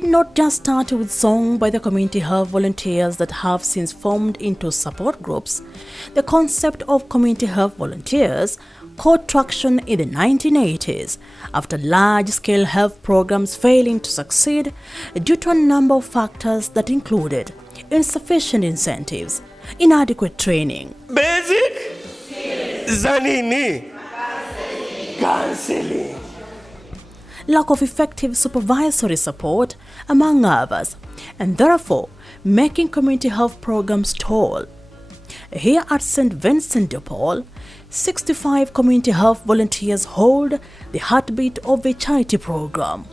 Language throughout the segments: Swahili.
did not just start with song by the community health volunteers that have since formed into support groups. The concept of community health volunteers caught traction in the 1980s after large-scale health programs failing to succeed due to a number of factors that included insufficient incentives, inadequate training, basic zanini counseling, lack of effective supervisory support, among others, and therefore making community health programs stall. Here at St. Vincent de Paul, 65 community health volunteers hold the heartbeat of the charity program.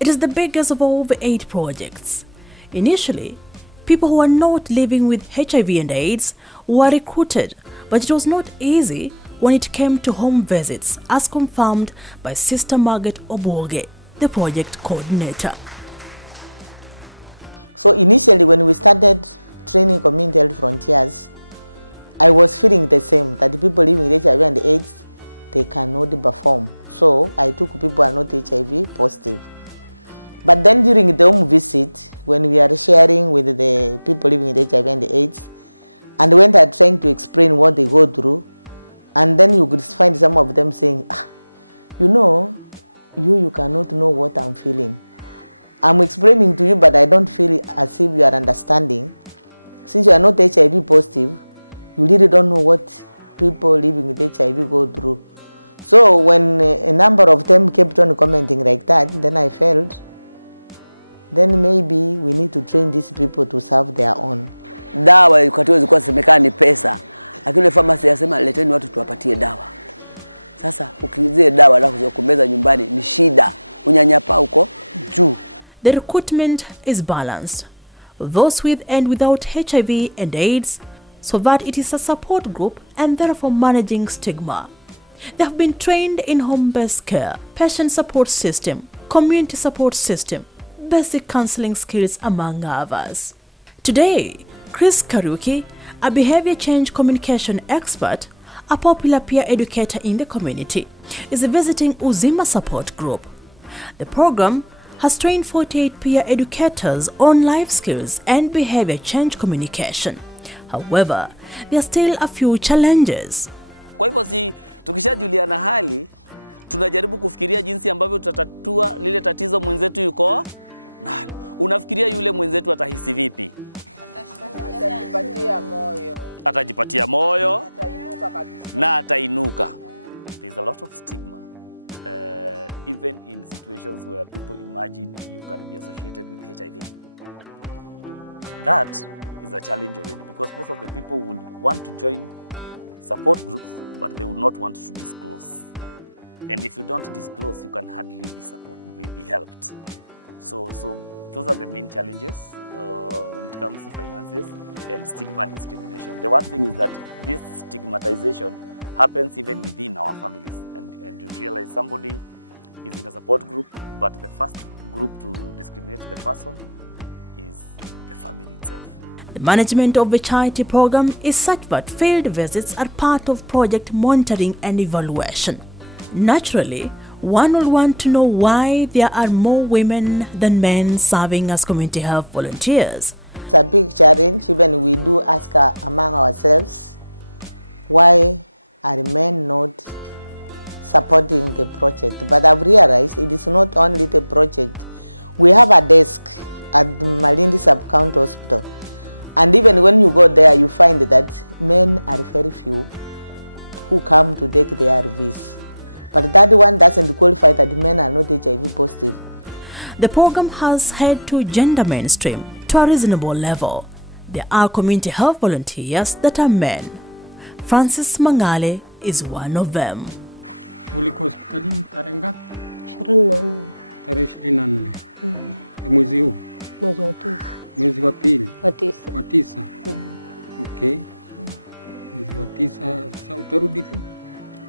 It is the biggest of all the 8 projects. Initially, people who are not living with HIV and AIDS were recruited, but it was not easy when it came to home visits, as confirmed by Sister Margaret Oboge, the project coordinator. So initially when we started training community health frontiers, I was feeling the same, that the people living with HIV and AIDS, they cannot perform. So I took people who are not HIV positive. But then during the home visit, when we are sharing with the people living with HIV and AIDS, and when they are trying to explain what they go through, and then you could find some of them saying, you cannot know what I'm feeling. I'm explaining to you, but I don't feel as if you are understanding. Since you are not HIV positive, you really don't know what people living with HIV go through. So when a number of them kept on commenting like that, then I felt, then maybe we need to train these people to serve their own. Dawa wakati zilikuwa semekana ni pesa, lakini pharmacy yasema leteni watu tuwapatie dawa. Sasa ukizie dawa na kuzokumeza nyumbani ni shida, unyanyapa uko juu. The recruitment is balanced, those with and without HIV and AIDS, so that it is a support group and therefore managing stigma. They have been trained in home-based care, patient support system, community support system, basic counseling skills, among others. Today, Chris Karuki, a behavior change communication expert, a popular peer educator in the community, is visiting Uzima Support Group. The program has trained 48 peer educators on life skills and behavior change communication. However, there are still a few challenges. Kwa hivyo si tukishajuliana hali, tunajaribu kufikiria jinsi ambavyo tutatatua lile tatizo mwenzetu yuko nalo. Unafikiria yule mwenzetu atahisi vipi? Atajipatia moyo. Atajipatia moyo. Atainuka kabisa. Na atainuka. There's a lot of stigma. Even in situations where people imagine you can be associated with HIV. That is a challenge already, because most of the people would want to join support groups, but they would not want to disclose. And if you don't disclose, you can hardly be helped. So those are the main challenges when it comes to finances and stigma and discrimination. The worst thing is that this stigmatization happens even within our families, and you realize somebody is in a support group, but the first group to discriminate the person is the family itself. The management of the charity program is such that field visits are part of project monitoring and evaluation. Naturally, one will want to know why there are more women than men serving as community health volunteers. It's a big challenge. Even we do ask among ourselves, why are men not supporting the project? But I've realized it is not only the project. We have a desk at the Malindi Sub-County Hospital. And even when you go there, you find that men are very few who come to take the ARVs. But that one doesn't qualify that men are not HIV positive. The program has had to gender mainstream to a reasonable level. There are community health volunteers that are men. Francis Mangale is one of them. Uliko hospitalini tarehe ngapi? 24. Tarehe 24. Mwezi huu? Mwezi wa 9. Mwezi wa pili? Wa 9. Wa 9. Okay. Mwezi wa 9 sasa utarudi tu?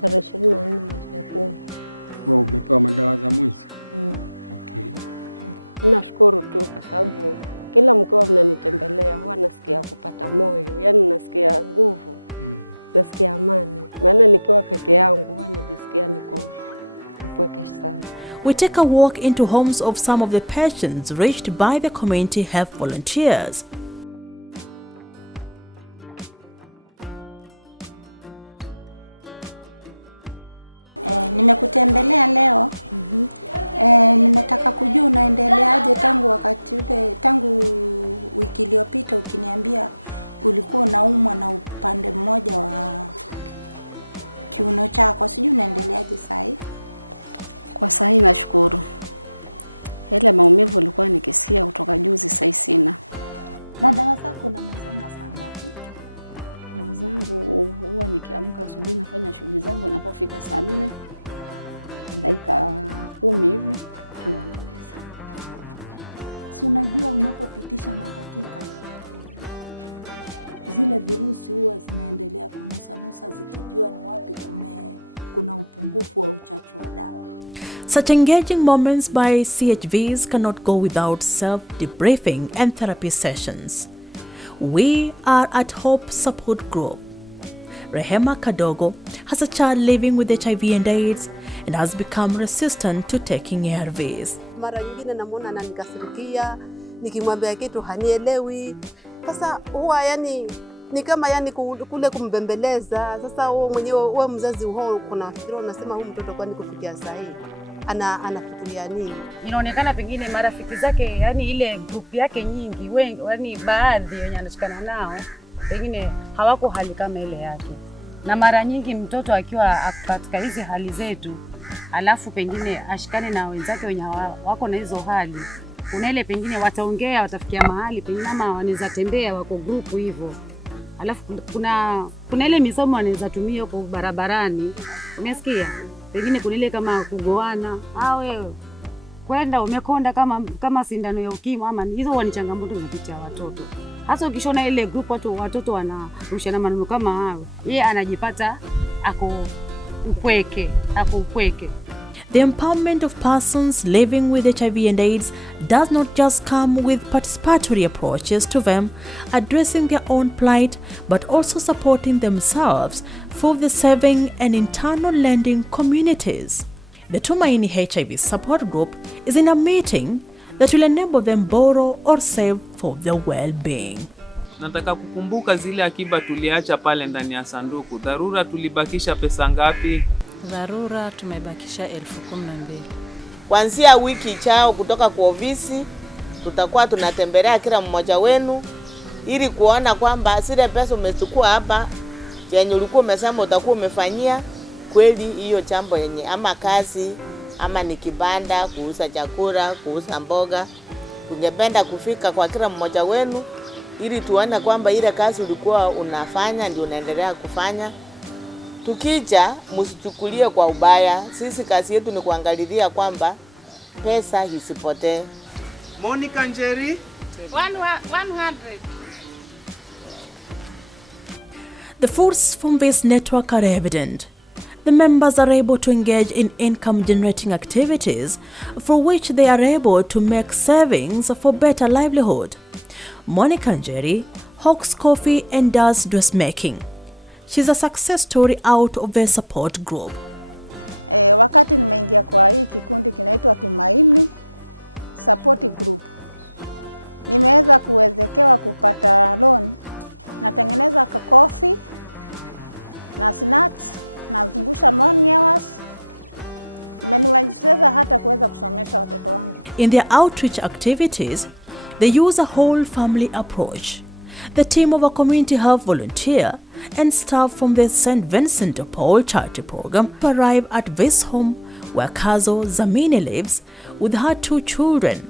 Tarehe 24 mwezi wa 10. Wow, umepewa madawa za mwezi? Okay. Nashukuru tu kwa sababu kila mkiwa mnanitembelea huwa nasikia kupata moyo, yani nasikia nguvu, nasikia amani. Maana nikiwa peke yangu huwa najisikia upweke sana. We take a walk into homes of some of the patients reached by the community health volunteers. Nimekutembelea leo. Nimetaka kujua unaendeleaje tangu wiki iliyopita ukiniambia ulikuwa unaumwa na upande mmoja wa kiuno chako. Sijui unaendeleaje sasa hivi? Kwa sasa hivi nashukuru. Ile maumivu nilikuwa nikisikia kutoka juzi sasa sina. Na dawa zako unamezanga saa ngapi? Dawa zangu huwa nikiamka asubuhi nafanya shughuli zangu, inapofika saa 4 dakika 10 hivi ndio nameza. Si unajua unapopitisha madakika zile virusi huwa zinaendelea kunusa zikijua ni wapi kuna upungufu wa uchachu wa dawa. Such engaging moments by CHVs cannot go without self-debriefing and therapy sessions. We are at Hope Support Group. Rehema Kadogo has a child living with HIV and AIDS and has become resistant to taking ARVs. Mara nyingine namuona ananikasirikia, nikimwambia kitu hanielewi. Sasa huwa ni kama kule kumbembeleza. Sasa wewe mwenyewe wewe mzazi kuna fikira unasema huyu mtoto kwani kufikia saa hii anafikiria nini? Inaonekana pengine marafiki zake ile group yake nyingi baadhi wenye anashikana nao pengine hawako hali kama ile yake. Na mara nyingi mtoto akiwa katika hizi hali zetu alafu pengine ashikane na wenzake wenye wako na hizo hali, kuna ile pengine wataongea, watafikia mahali pengine ama wanaweza tembea, wako group hivyo. Alafu kuna ile misomo wanaweza tumia huko barabarani. Umesikia? Pengine kuna ile kama kugoana, wewe kwenda umekonda kama sindano ya ukimwi, ama hizo ni changamoto zinapitia watoto. Hasa ukishona ile group watoto wanarushana maneno kama hayo, yeye anajipata ako upweke. The empowerment of persons living with HIV and AIDS does not just come with participatory approaches to them addressing their own plight, but also supporting themselves for the saving and internal lending communities. The Tumaini HIV support group is in a meeting that will enable them borrow or save for their well-being. Nataka kukumbuka zile akiba tuliacha pale ndani ya sanduku. Dharura tulibakisha pesa ngapi? Dharura tumebakisha 12,000. Kuanzia wiki chao kutoka kwa ofisi tutakuwa tunatembelea kila mmoja wenu ili kuona kwamba zile pesa umechukua hapa yenye ulikuwa umesema utakuwa umefanyia kweli hiyo jambo yenye, ama kazi ama ni kibanda, kuuza chakula, kuuza mboga. Ungependa kufika kwa kila mmoja wenu ili tuone kwamba ile kazi ulikuwa unafanya ndio unaendelea kufanya. Tukija msichukulie kwa ubaya. Sisi kazi yetu ni kuangalilia kwamba pesa isipotee. Monica Njeri 100. The fruits from this network are evident. The members are able to engage in income-generating activities for which they are able to make savings for better livelihood. Monica Njeri hawks coffee and does dressmaking. She's a success story out of a support group. Wakati nimeingia kwa hii kikundi kinaitwa Tumaini Support Group, nimeweza kuwezekewa kupata loan. Natengeneza coffee na snacks, nazungusha morning hours. Imeniwezesha hata kuweza kusomesha watoto wangu. In their outreach activities, they use a whole family approach. The team of a community health volunteer and staff from the St. Vincent de Paul charity program arrive at this home where Kazo Zamini lives with her 2 children,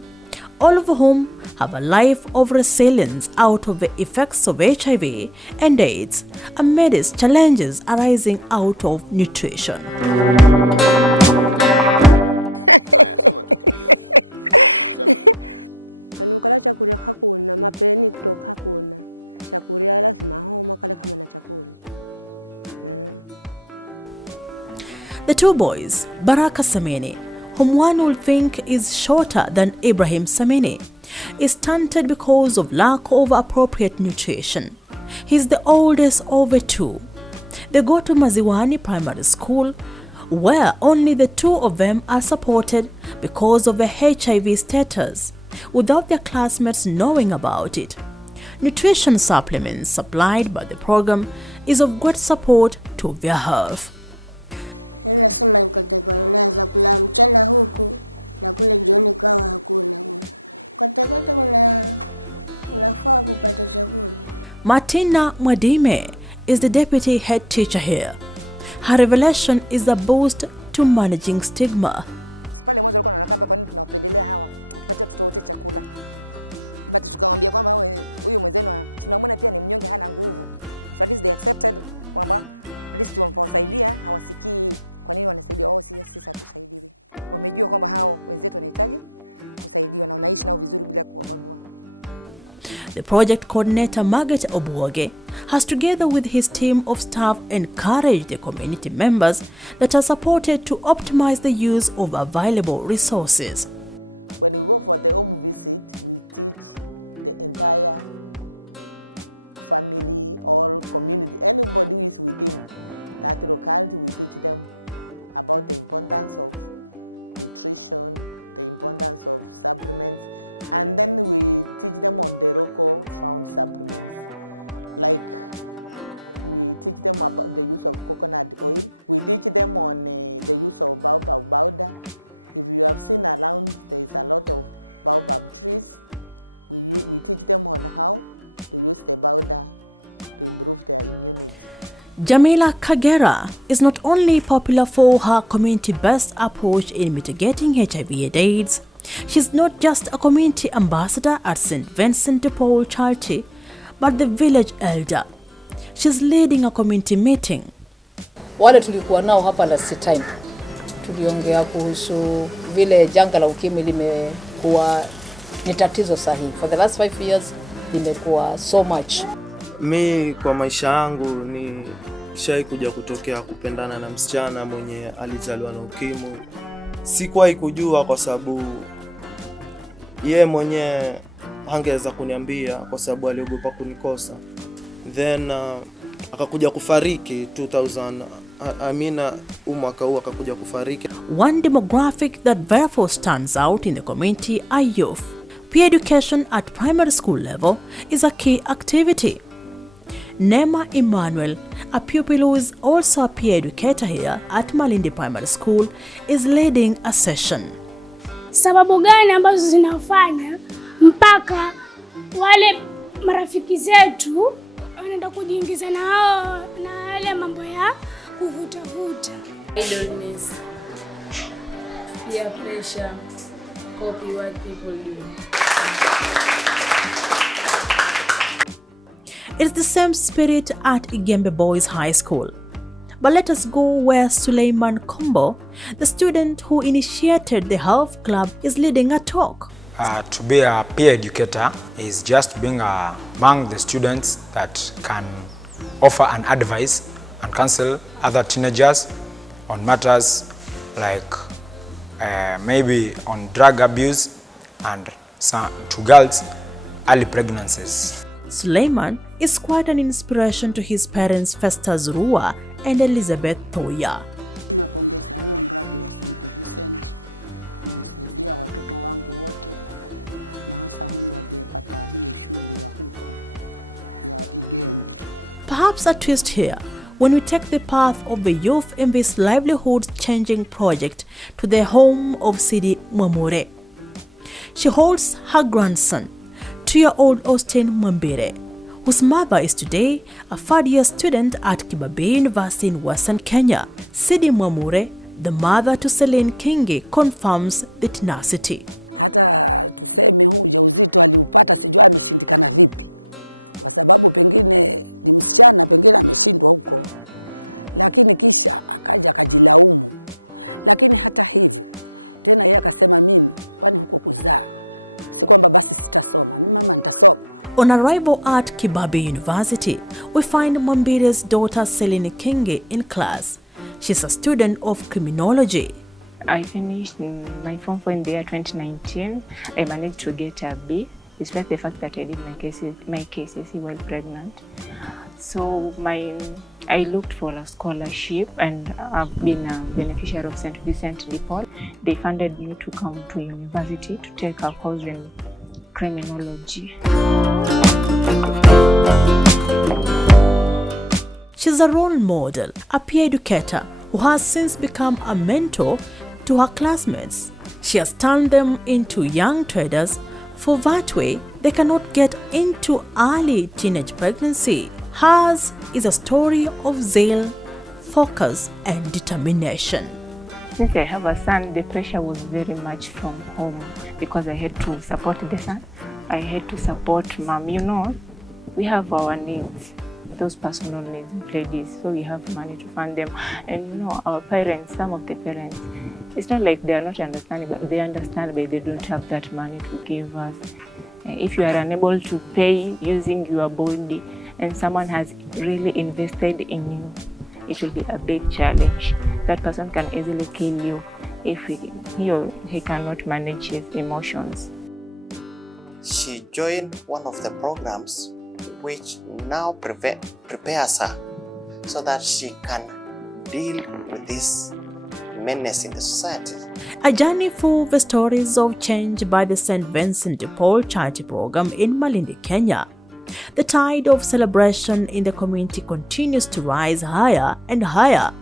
all of whom have a life of resilience out of the effects of HIV and AIDS amidst challenges arising out of nutrition. Anukala chakula hakuna, mapeni kutoka hakuna. Chakula lazima homa kale kama na chakula. The 2 boys, Baraka Samini, whom one will think is shorter than Ibrahim Samini, is stunted because of lack of appropriate nutrition. He's the oldest of the 2. They go to Maziwani Primary School, where only the two of them are supported because of the HIV status, without their classmates knowing about it. Nutrition supplements supplied by the program is of great support to their health. Nasema kotekota unaweza kula mchana huku na kule jioni kawa hakuna. Kotekota unafaa kupata chakula. Martina Mwadime is the deputy head teacher here. Her revelation is a boost to managing stigma. Pale mwanzo alikuwa anakamba kwa nini tunawapendelea hawa, atupatie watoto wote chakula. But tukamwambia kwamba huyu mwenzenu tunamwona pia ni mnyonge, hana nguvu. So at least they accepted kwamba at least tuwasaidia, hawasikii kwa nini wanasaidia wao, sisi hatusaidiwi. Wamejua kwamba hao wenzetu wanahitaji kusaidiwa na wanaishi nao vizuri bila kuwabagua. The project coordinator Margaret Obuoge has, together with his team of staff, encouraged the community members that are supported to optimize the use of available resources. When we go for the home visit, we teach the entire family or community, anybody who is within that locality, we teach them about the importance of nutrition, the importance of supplements, and then we teach them on the local found supplements. Like we teach them about the use of coconut oil. We teach them on the use of baobab powder. If you have seen around, there is a lot of baobab trees. We teach them on how to use the powder to improve their immunity. Jamila Kagera is not only popular for her community-based approach in mitigating HIV and AIDS, she's not just a community ambassador at St. Vincent de Paul Charity, but the village elder. She's leading a community meeting. Wale tulikuwa nao hapa last time, tuliongea kuhusu vile janga la ukimwi limekuwa ni tatizo sahihi. For the last 5 years limekuwa so much. Mi kwa maisha yangu ni shai kuja kutokea kupendana na msichana mwenye alizaliwa na ukimwi. Sikuwahi kujua kwa sababu yeye mwenye hangeweza kuniambia kwa sababu aliogopa kunikosa. Then akakuja kufariki 2000, mwaka huu akakuja kufariki. One demographic that therefore stands out in the community are youth. Peer education at primary school level is a key activity. Nema Emmanuel, a pupil who is also a peer educator here at Malindi Primary School, is leading a session. Sababu gani ambazo zinafanya mpaka wale marafiki zetu wanaenda kujiingiza na hao na yale mambo ya kuvuta? Idleness, peer pressure, copy what people do. It's the same spirit at Igembe Boys High School. But let us go where Suleiman Kombo, the student who initiated the health club, is leading a talk. To be a peer educator is just being among the students that can offer an advice and counsel other teenagers on matters like maybe on drug abuse and to girls early pregnancies. Suleiman is quite an inspiration to his parents Festus Rua and Elizabeth Thoya. Napongeza huo mradi wa St. Vincent, umesaidia watoto wangu wote na hasa huyu aliyepata hiyo shule ya huko ya Igembe. Perhaps a twist here when we take the path of the youth in this livelihood-changing project to the home of Sidi Mwamure. She holds her grandson, 2-year-old Austin Mwambire, whose mother is today a third-year student at Kibabii University in Western Kenya. Sidi Mwamure, the mother to Celine Kingi, confirms the tenacity. Hata tuseme huu ujauzito aliupata, sijua ameshindikana vipi, kwa sababu pengine ni msichana, pengine ameshindwa huko, lakini kisha akaja akajilaumu. Lakini hata hivyo tena yeye akasema, mimi kwani huko kuzaa si kwamba basi sitasoma, mimi mama nitasoma. On arrival at Kibabii University, we find Mwambire's daughter Celine Kingi in class. She's a student of criminology. I finished my Form 4 in the year 2019. I managed to get a B, despite the fact that I did my KCSE while pregnant. So I looked for a scholarship, and I've been a beneficiary of St. Vincent de Paul. They funded me to come to university to take a course in criminology. She's a role model, a peer educator who has since become a mentor to her classmates. She has turned them into young traders, for that way they cannot get into early teenage pregnancy. Hers is a story of zeal, focus and determination. Since I have a son, the pressure was very much from home because I had to support the son. I had to support mom. You know, we have our needs, those personal needs and ladies, so we have money to fund them. And you know, our parents, some of the parents, it's not like they are not understanding, but they understand, but they don't have that money to give us. If you are unable to pay using your body and someone has really invested in you, it will be a big challenge. That person can easily kill you if he cannot manage his emotions. She joined one of the programs which now prepares her so that she can deal with this menace in the society. A journey full of the stories of change by the St. Vincent de Paul charity program in Malindi, Kenya. The tide of celebration in the community continues to rise higher and higher.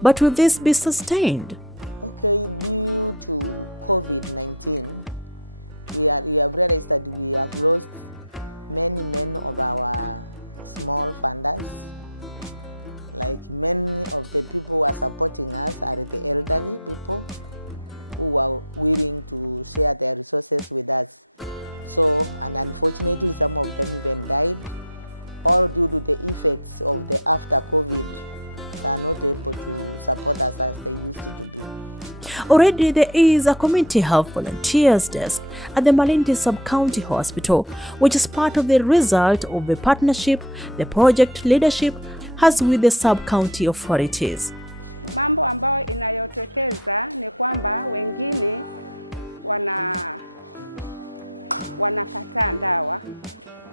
But will this be sustained? Okay, due to COVID-19, we have realized that we have lost many of our small funders. Like many of the people who are supporting us are the elderly people who are willing to share their resources with us. So, and unfortunately, some of them even died, all due to the effects of the after COVID. They are not able to support us as they used to be. Already there is a community health volunteers desk at the Malindi Sub-County Hospital, which is part of the result of the partnership the project leadership has with the sub-county authorities. Mambo ambayo inayotokeza ni kwamba wengine wanakataa dawa,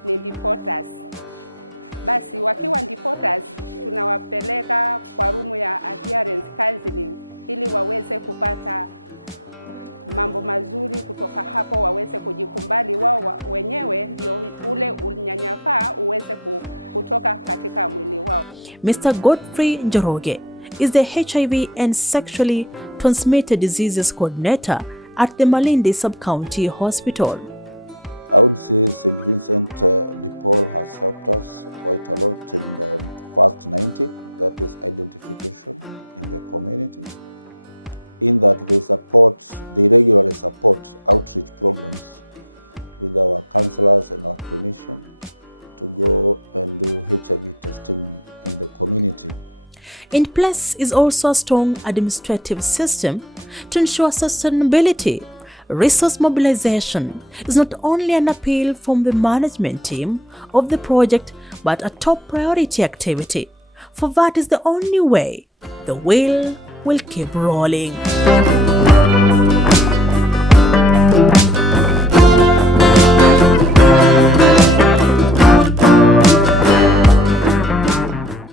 ni deporters. Basi wakiwa deporters tunawapeleka kwa rumu ya adherence counseling ili waweze kupata mambo mazuri kutoka hapo, waweze kujikumbali wao wenyewe, ndio ule unyanyapaa uweze kutoka katika mwili wao. Mr. Godfrey Njoroge is the HIV and Sexually Transmitted Diseases Coordinator at the Malindi Sub-County Hospital. I would say St. Vincent de Paul has helped us quite a lot in the first 90, that is identification in the community, in that they regularly support outreach programs with our counselors and our clinicians to go and do HIV testing in the community. In place is also a strong administrative system to ensure sustainability. Resource mobilization is not only an appeal from the management team of the project, but a top priority activity. For that is the only way the wheel will keep rolling.